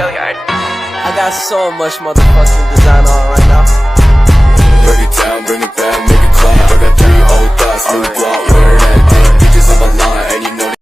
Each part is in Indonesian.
I got so much motherfucking design on right now. Break it down, bring it back, make it clap. I got 3 old thoughts, new block, wear that thing. Bitches on my line, and you know.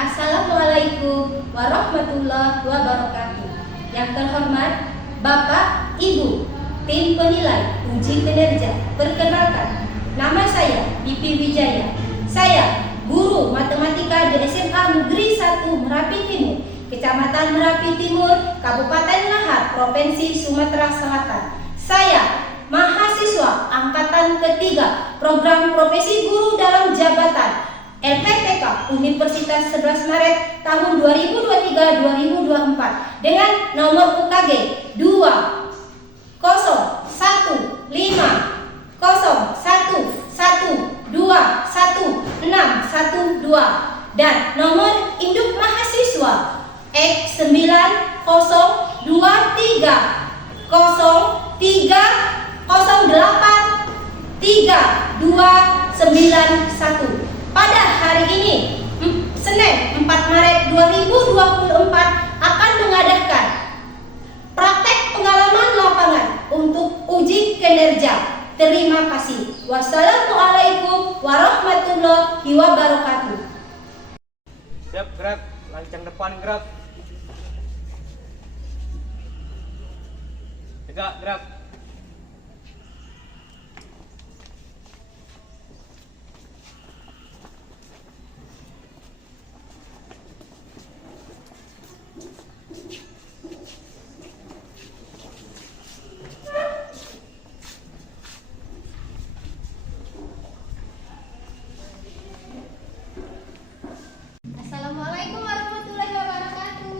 Assalamualaikum warahmatullahi wabarakatuh. Yang terhormat Bapak, Ibu, tim penilai uji kinerja. Perkenalkan, nama saya Bipi Wijaya. Saya guru matematika di SMA Negeri 1 Merapi Timur, Kecamatan Merapi Timur, Kabupaten Lahar, Provinsi Sumatera Selatan. Saya mahasiswa angkatan ketiga program profesi guru dalam jabatan LPTK Universitas 11 Maret tahun 2023-2024 dengan nomor UKG 201501112 dan nomor induk mahasiswa X902303083291. Pada hari ini, Senin 4 Maret 2024 akan mengadakan praktek pengalaman lapangan untuk uji kinerja. Terima kasih. Wassalamualaikum warahmatullahi wabarakatuh. Siap, gerak. Lancang depan, gerak. Tegak, gerak. Assalamualaikum warahmatullahi wabarakatuh.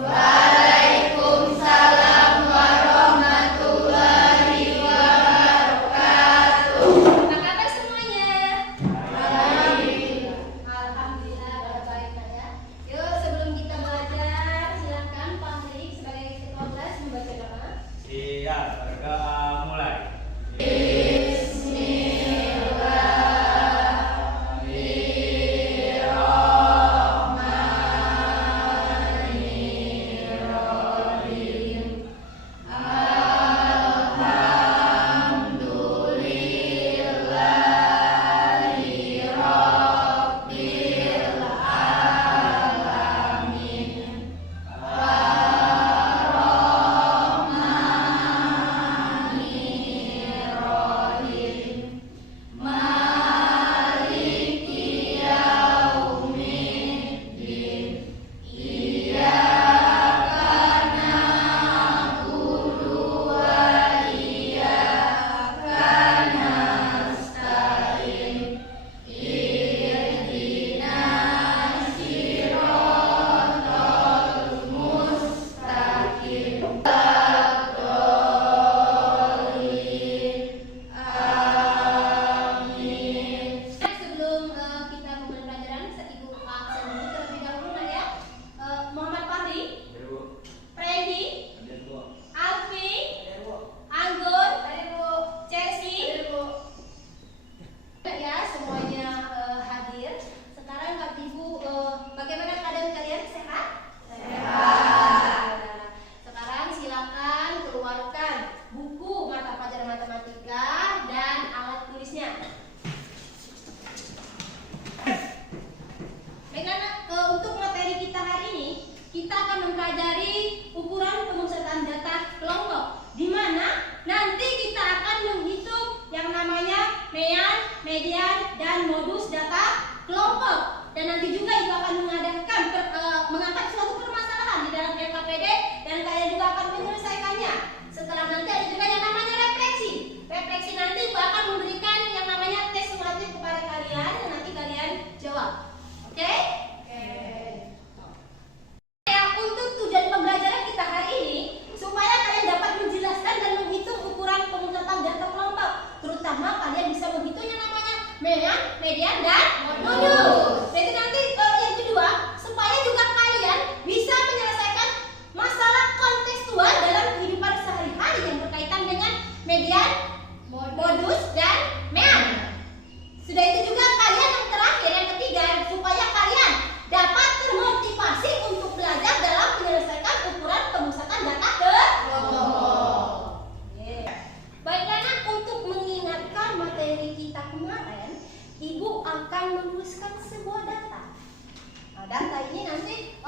Waalaikumsalam warahmatullahi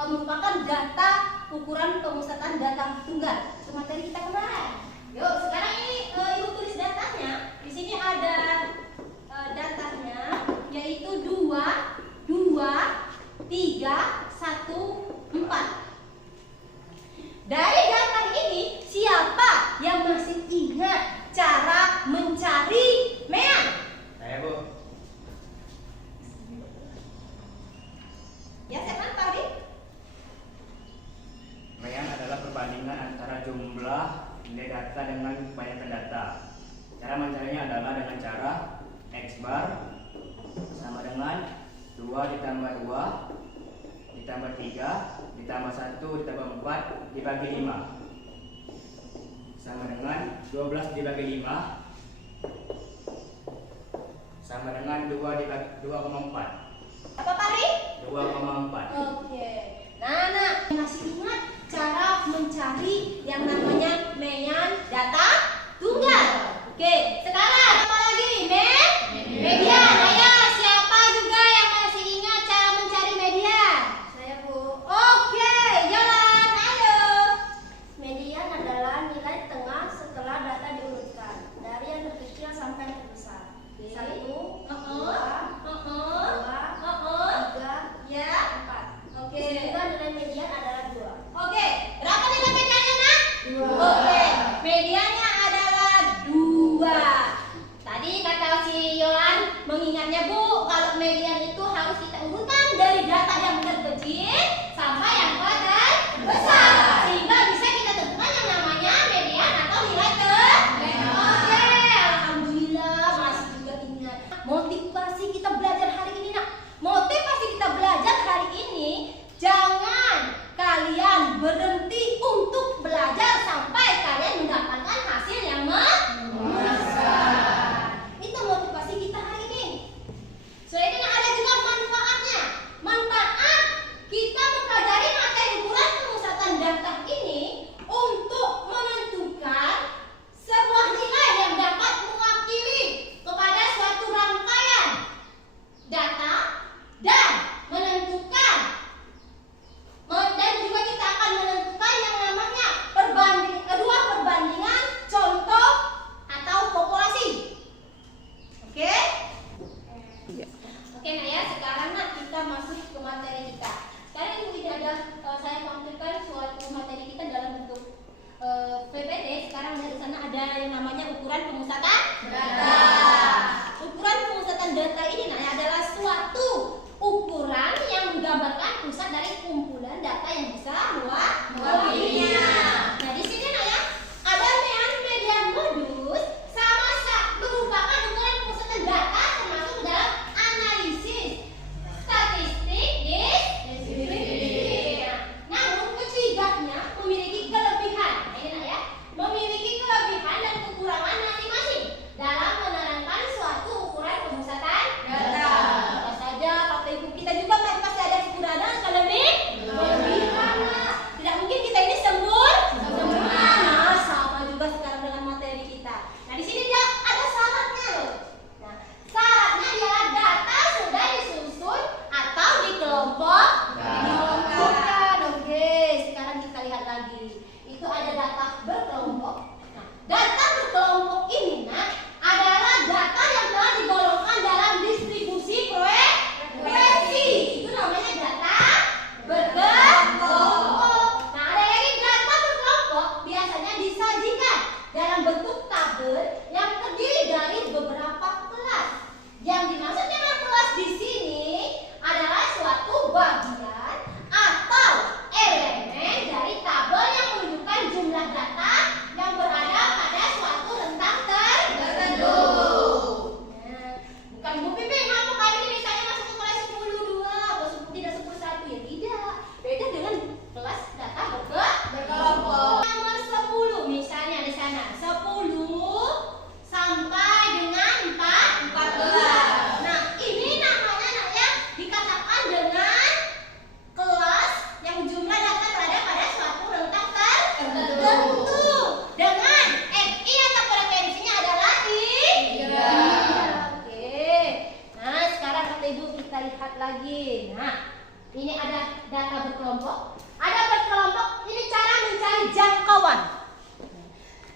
merupakan data ukuran pemusatan data tunggal. Itu materi kita kemarin. Yuk, sekarang ini Ibu tulis datanya. Di sini ada datanya, yaitu 2, 3, 1, 4. Dari data ini, siapa yang masih ingat cara mencari mean? Saya Bu. Ya, siapa tadi? Mean adalah perbandingan antara jumlah nilai data dengan kebanyakan data. Cara mencarinya adalah dengan cara X bar sama dengan 2 ditambah 2 ditambah 3 ditambah 1 ditambah 4 dibagi 5 sama dengan 12 dibagi 5 sama dengan 2,4. Apa Pari? 2,4. Oke. Nah, masih ingat cara mencari yang namanya mean data tunggal. Oke, sekarang apa lagi? Median. Ayo, siapa juga yang masih ingat cara mencari median? Saya, Bu. Oke, jalan. Ayo. Median adalah nilai tengah setelah data diurutkan dari yang terkecil sampai yang terbesar. 1, 2, 3, Ya. 4. Oke. Sehingga nilai median adalah 2. Oke, berapa nilai mediannya, Nak? 2. Oke, mediannya adalah 2. Tadi kata si Yohan mengingatnya, Bu, kalau median itu harus kita urutkan dari data yang terkecil sampai yang terbesar, sehingga bisa kita tentukan yang namanya median atau nilai Oke, alhamdulillah masih juga ingat. Motivasi kita belajar hari ini, Nak. Motivasi kita belajar hari ini, jangan kalian berhenti untuk belajar sampai kalian mendapatkan hasil yang memuaskan. Itu motivasi kita hari ini. Selain itu ada juga manfaatnya. Manfaat kita mempelajari materi ukuran pemusatan data ini untuk menentukan sebuah nilai yang dapat mewakili kepada suatu rangkaian data dan menentukan dan juga kita akan menentukan yang namanya perbandingan contoh atau populasi. Oke? Oke, nah ya, sekarang Nak kita masuk ke materi kita. Sekarang ini ada saya tampilkan suatu materi kita dalam bentuk PPT. Sekarang dari sana ada yang namanya ukuran pemusatan data. Ukuran pemusatan data ini adalah suatu ukuran yang menggambarkan pusat dari kumpulan data yang bisa mewakilinya. Nah, di sini ada median modus merupakan ukuran pemusatan data termasuk dalam analisis statistik deskriptif. Namun ketiganya memiliki kelebihan. Memiliki kelebihan dan kekurangan masing-masing dalam menerangkan suatu ukuran pemusatan data. Apa saja Bapak Ibu kita juga pasti ada kekurangan kelebihan. ada data berkelompok, ada berkelompok. Ini cara mencari jangkauan.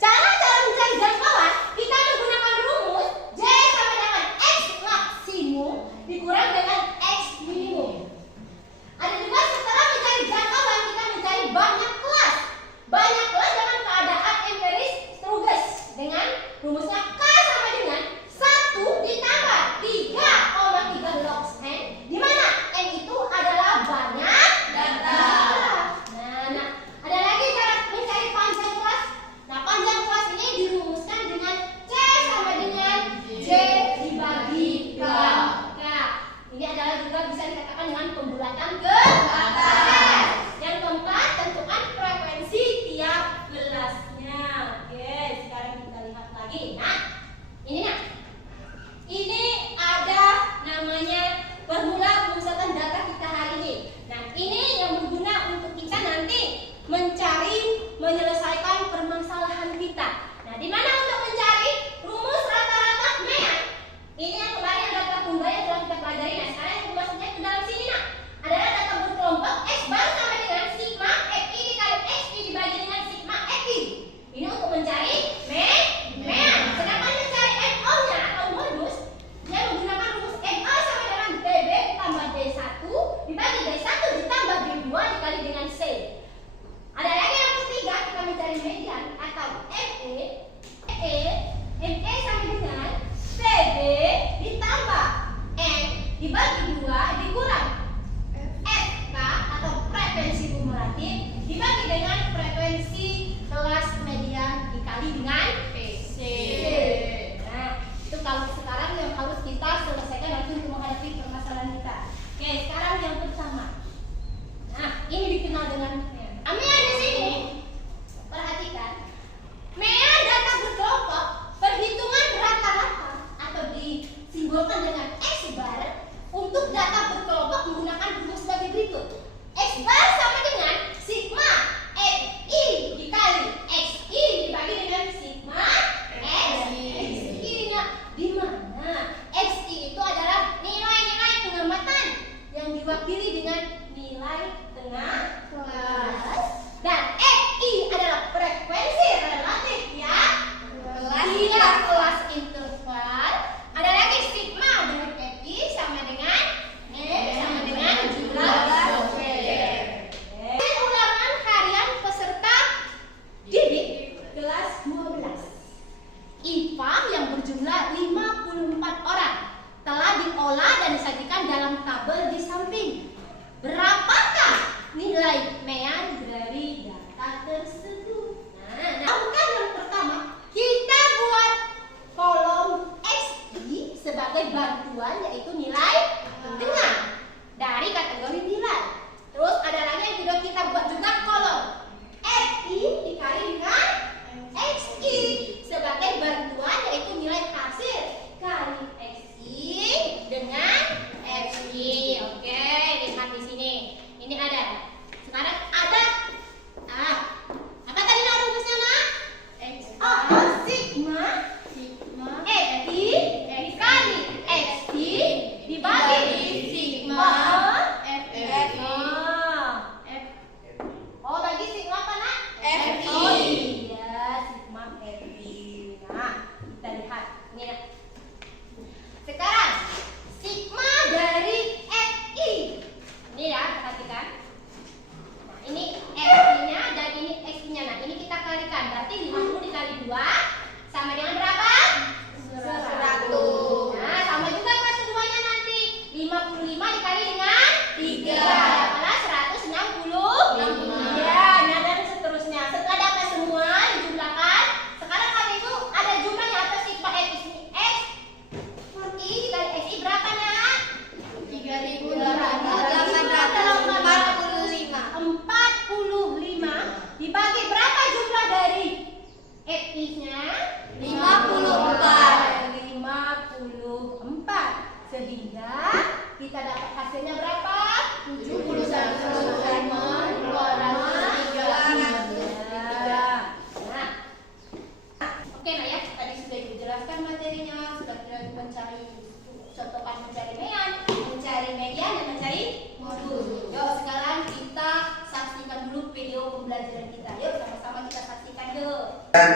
Cara mencari jangkauan, kita menggunakan rumus J sama dengan X maksimum dikurang dengan X minimum. Ada juga setelah mencari jangkauan, kita mencari banyak kelas. Banyak kelas dengan keadaan empiris Strugus dengan rumusnya K sama dengan 1 ditambah 3,3 log n, di mana n itu adalah banyak data. Nah, ada lagi cara mencari panjang kelas. Nah, panjang kelas ini dirumuskan dengan C sama dengan J dibagi K. Ini adalah juga bisa dikatakan dengan pembulatan ke atas. Yang keempat, tentukan frekuensi tiap kelasnya. Oke, sekarang kita lihat lagi. Nah, ini ada namanya formula pemusatan data kita hari ini. Nah, ini yang berguna untuk kita nanti menyelesaikan permasalahan kita. Nah, di mana untuk mencari rumus rata-rata mean? Ini yang kemarin data tunggal yang telah kita pelajari. Nah, sekarang yang dimasukkan ke dalam sini adalah data berkelompok X bar sama dengan sigma FI dikali XI dibagi dengan sigma FI. Ini untuk mencari mean. Sedangkan mencari MO-nya atau modus, dia menggunakan rumus MA sama dengan BB ditambah D1 dibagi D1 ditambah D2 dikali dengan C. Ada lagi yang ketiga, kita mencari median atau ME sama dengan PB ditambah N dibagi 2 dikurang FK atau frekuensi kumulatif dibagi dengan frekuensi kelas median dikali dengan PC. Nah, itu kalau sekarang yang harus kita selesaikan nanti untuk menghadapi permasalahan kita. Oke, sekarang yang pertama. Nah, ini dikenal dengan mean di sini. Perhatikan. Mean data berkelompok, perhitungan rata-rata atau disimbolkan dengan X bar untuk data berkelompok menggunakan rumus sebagai berikut. X bar sama dengan sigma FI dikali XI dibagi dengan sigma XI. Di mana XI itu adalah nilai-nilai pengamatan yang diwakili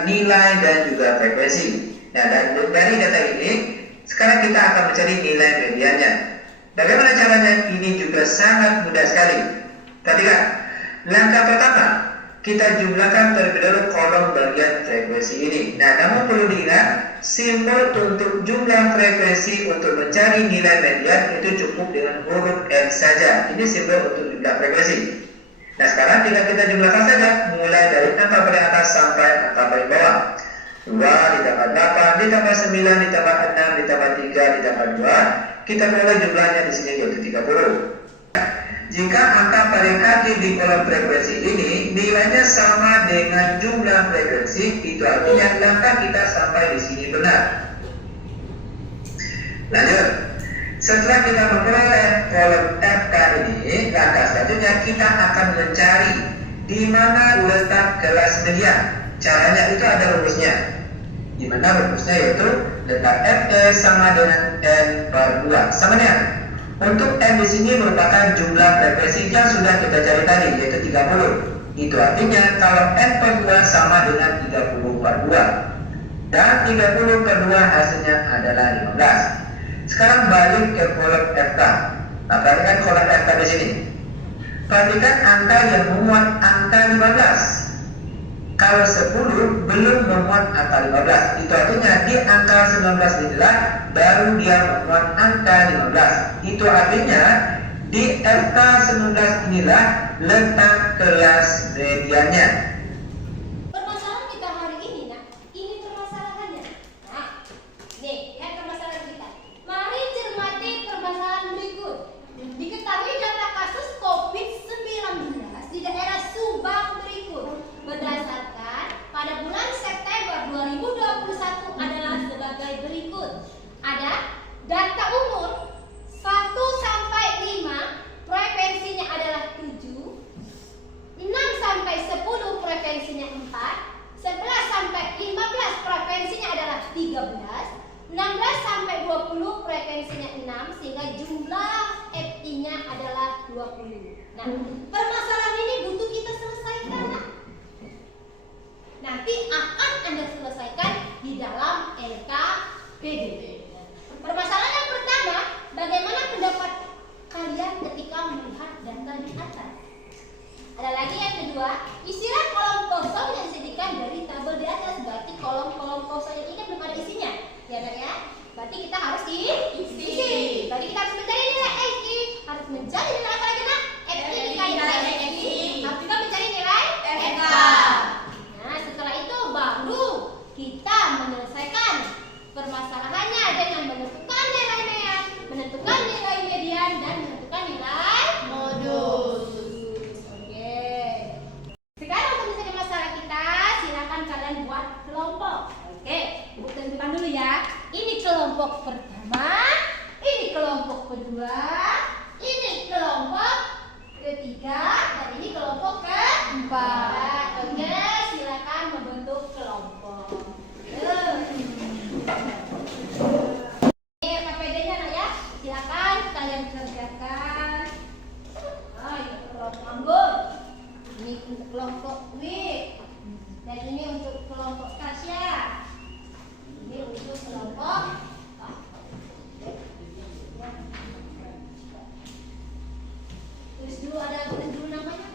nilai dan juga frekuensi. Nah, dari data ini sekarang kita akan mencari nilai mediannya. Bagaimana caranya? Ini juga sangat mudah sekali. Perhatikan, langkah pertama kita jumlahkan terlebih dahulu kolom bagian frekuensi ini. Nah, namun perlu diingat, simbol untuk jumlah frekuensi untuk mencari nilai median itu cukup dengan huruf N saja. Ini simbol untuk jumlah frekuensi. Nah, sekarang tinggal kita jumlahkan saja, mulai dari angka paling atas sampai angka paling bawah. 2 ditambah 8 ditambah 9 ditambah 6 ditambah 3 ditambah 2. Kita mulai jumlahnya di sini yaitu 30. Jika angka paling akhir di kolom frekuensi ini nilainya sama dengan jumlah frekuensi, itu artinya langkah kita sampai di sini benar. Lanjut, setelah kita memperoleh kolom FK ini, langkah selanjutnya kita akan mencari di mana letak kelas median. Caranya itu ada rumusnya. Di mana rumusnya yaitu letak FE sama dengan N per 2. Sama dengan untuk N di sini merupakan jumlah frekuensi yang sudah kita cari tadi, yaitu 30. Itu artinya kalau N per 2 sama dengan 30 per 2. Dan 30 per 2 hasilnya adalah 15. Sekarang balik ke kolom FK. Nah, perhatikan kolom FK di sini. Perhatikan angka yang memuat angka 15. Kalau 10 belum memuat angka 15, itu artinya di angka 19 inilah baru dia memuat angka 15. Itu artinya di FK 19 inilah letak kelas mediannya. Permasalahan kita hari ini, nah, ini permasalahannya. Nah, nih, lihat permasalahan kita. Mari cermati permasalahan berikut. Diketahui data kasus COVID-19 di daerah Subang berikut. Berdasarkan pada bulan September 2021 adalah sebagai berikut. Ada data umur 1 sampai 5 frekuensinya adalah 7, 6 sampai 10 frekuensinya 4, 11 sampai 15 frekuensinya adalah 13, 16 sampai 20 frekuensinya 6, sehingga jumlah FI-nya adalah 20. Nah, permasalahan ini butuh kita selesaikan. Nanti akan Anda selesaikan di dalam LKPD. Permasalahan yang pertama, bagaimana pendapat kalian ketika melihat data di atas? Ada lagi yang kedua, isilah kolom kosong yang disediakan dari tabel di atas. Berarti kolom-kolom kosong yang ini belum ada isinya, ya Nak ya? Berarti kita harus isi. Berarti kita harus mencari nilai FI, harus mencari nilai apa lagi Nak? FI dikali nilai FI, harus juga mencari nilai FK. Nah, setelah itu baru kita menyelesaikan permasalahannya dengan menentukan nilai median, menentukan nilai median dan menentukan nilai modus. Oke. Sekarang untuk menyelesaikan masalah kita, silakan kalian buat kelompok. Oke, Ibu tentukan dulu ya. Ini kelompok pertama, ini kelompok kedua, ini kelompok ketiga, dan ini kelompok keempat. Oke, silakan membentuk kelompok. Ini KPD-nya Nak ya. Silakan kalian kerjakan. Ah, ini kelompok anggur. Ini untuk kelompok W. Dan ini untuk kelompok Tasya. Ini untuk kelompok tulis dulu, ada tulis dulu namanya.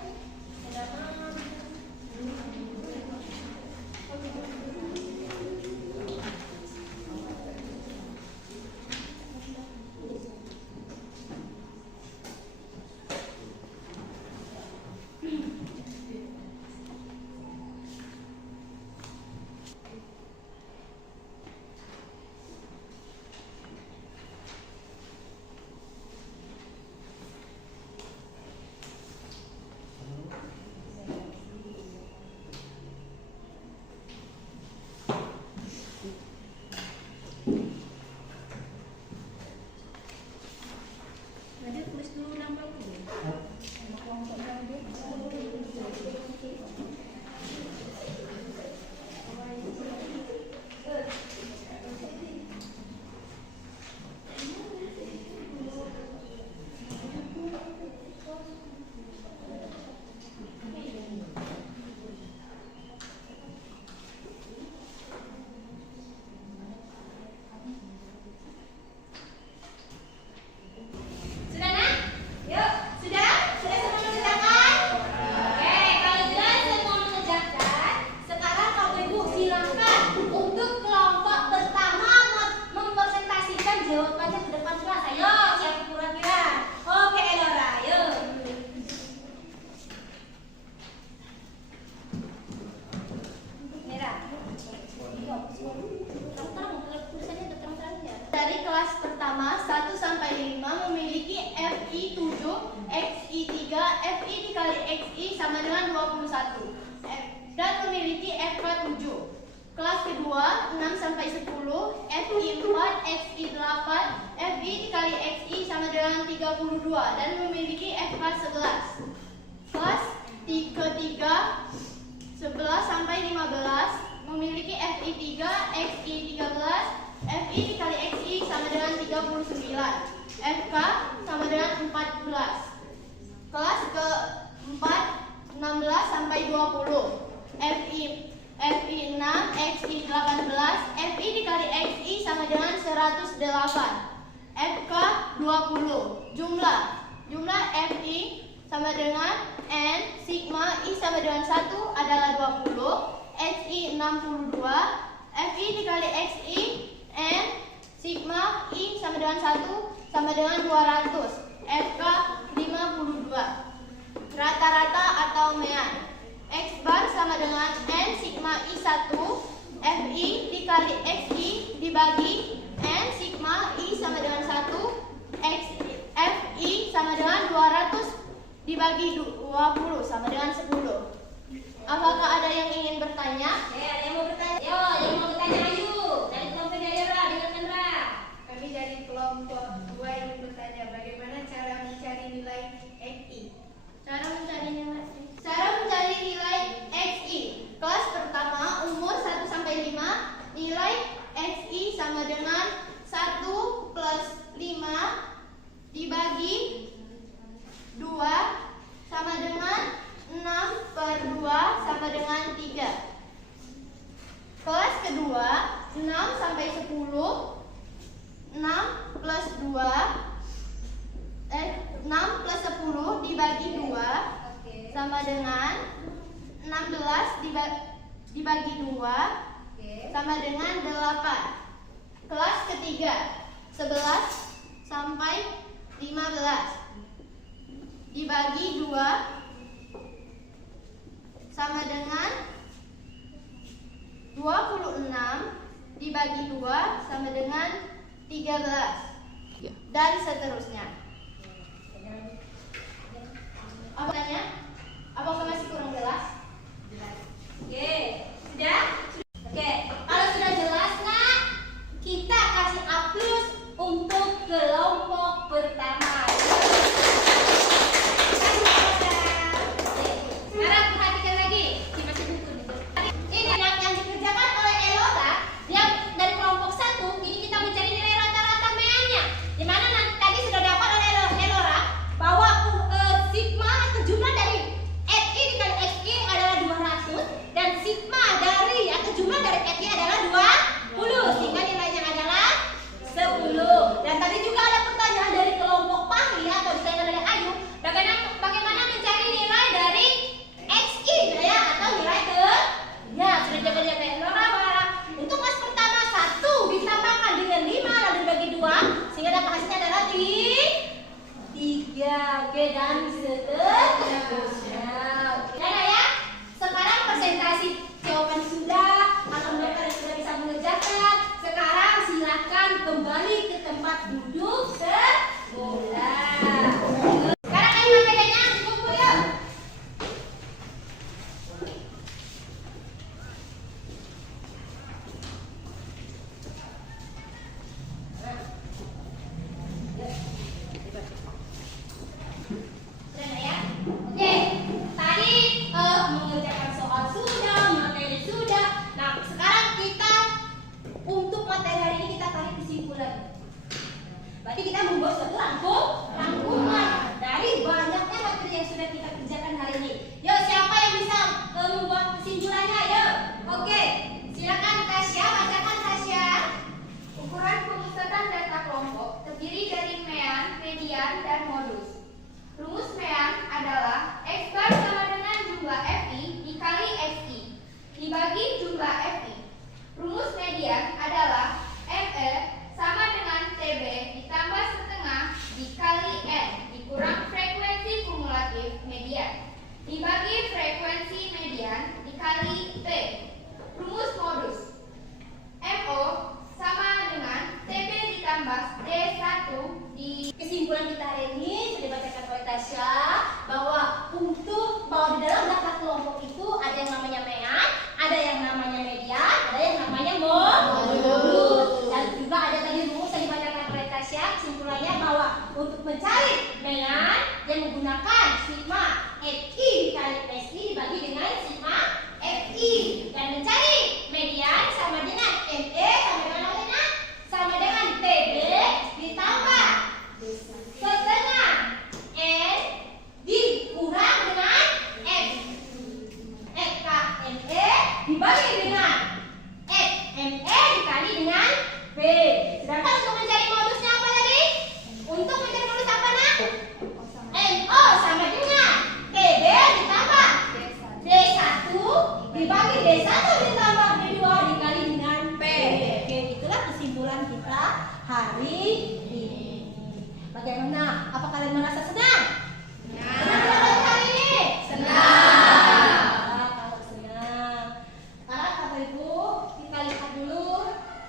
XI sama dengan 21 dan memiliki FK 7. Kelas kedua 6 sampai 10 FI 4 XI 8 FI dikali XI sama dengan 32 dan memiliki FK 11. Kelas ketiga 11 sampai 15 memiliki FI 3 XI 13 FI dikali XI sama dengan 39 FK sama dengan 14. Kelas keempat 16 sampai 20 FI 6 XI 18 FI dikali XI sama dengan 108 FK 20. Jumlah FI sama dengan N sigma I sama dengan 1 adalah 20 XI 62 FI dikali XI N sigma I sama dengan 1 sama dengan 200 FK 52. Rata-rata atau mean X bar sama dengan N sigma I1 FI dikali XI dibagi N sigma I sama dengan 1 FI sama dengan 200 dibagi 20 sama dengan 10. Apakah ada yang ingin bertanya? Ada yang mau bertanya? Yo, yang mau bertanya ayo. Dari kelompok daerah dengan Kendra. Kami dari kelompok 2 ingin bertanya bagaimana cara mencari nilai XI. Cara mencari nilai XI. Kelas pertama umur 1 sampai 5 nilai XI sama dengan 1 plus 5 dibagi 2 sama dengan 6 per 2 sama dengan 3. Kelas kedua 6 sampai 10 6 plus 10 dibagi 2 sama dengan 16 dibagi 2 sama dengan 8. Kelas ketiga 11 sampai 15 dibagi 2 sama dengan 26 dibagi 2 sama dengan 13 dan seterusnya. Apa tanya? Apakah masih kurang jelas? Oke, sudah? Oke, kalau sudah jelas nak, kita kasih A+ untuk kelompok pertama. Sekarang perhatikan lagi, dibaca buku nih. Ini yang dikerjakan oleh Elora, dia dari kelompok 1. Ini kita mencari nilai rata-rata meannya. Di mana nanti tadi sudah dapat oleh Elora bahwa sigma atau jumlah dari FI dikali XI adalah 200 dan sigma dari atau jumlah dari FI adalah 20 sehingga nilainya adalah 10. Dan tadi juga ada pertanyaan dari kelompok Pahli atau ditanya dari Ayu, bagaimana mencari nilai dari XI ya atau nilai ya sudah jawabannya dari Elora. Untuk kelas pertama 1 ditambahkan dengan 5 lalu dibagi 2 sehingga dapat hasilnya adalah 3. Oke, dan seterusnya. Oke, ya. Sekarang presentasi jawaban sudah, alhamdulillah sudah bisa mengerjakan. Sekarang silakan kembali ke tempat duduk semula. Sekarang ayo materinya dikumpul yuk. Sudah ya? Oke, tadi mengerjakan soal sudah, materi sudah. Nah, sekarang kita untuk materi hari ini kita tarik kesimpulan. Berarti kita membuat suatu rangkuman dari banyaknya materi yang sudah kita kerjakan hari ini. Yuk, siapa yang bisa membuat kesimpulannya? Yuk. Oke, silakan Tasya, bacakan Tasya. Ukuran pemusatan data kelompok terdiri dari mean, median, dan modus. Rumus mean adalah X bar sama dengan jumlah FI dikali XI dibagi jumlah FI. Rumus median adalah ME sama dengan TB ditambah setengah dikali N dikurang frekuensi kumulatif median dibagi frekuensi median dikali T. Rumus modus MO sama dengan TB ditambah D1 di. Kesimpulan kita hari ini sudah dibacakan oleh Tasya bahwa untuk B1 ditambah B2 dikali dengan P. Oke, itulah kesimpulan kita hari ini. Bagaimana? Apa kalian merasa senang? Senang tidak hari ini? Senang. Kalau senang. Sekarang Bapak Ibu, kita lihat dulu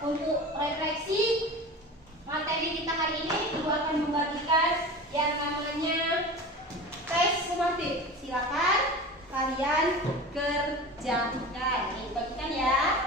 untuk refleksi materi kita hari ini. Ibu akan membagikan yang namanya tes sumatif. Silakan kalian kerjakan. Bagikan ya.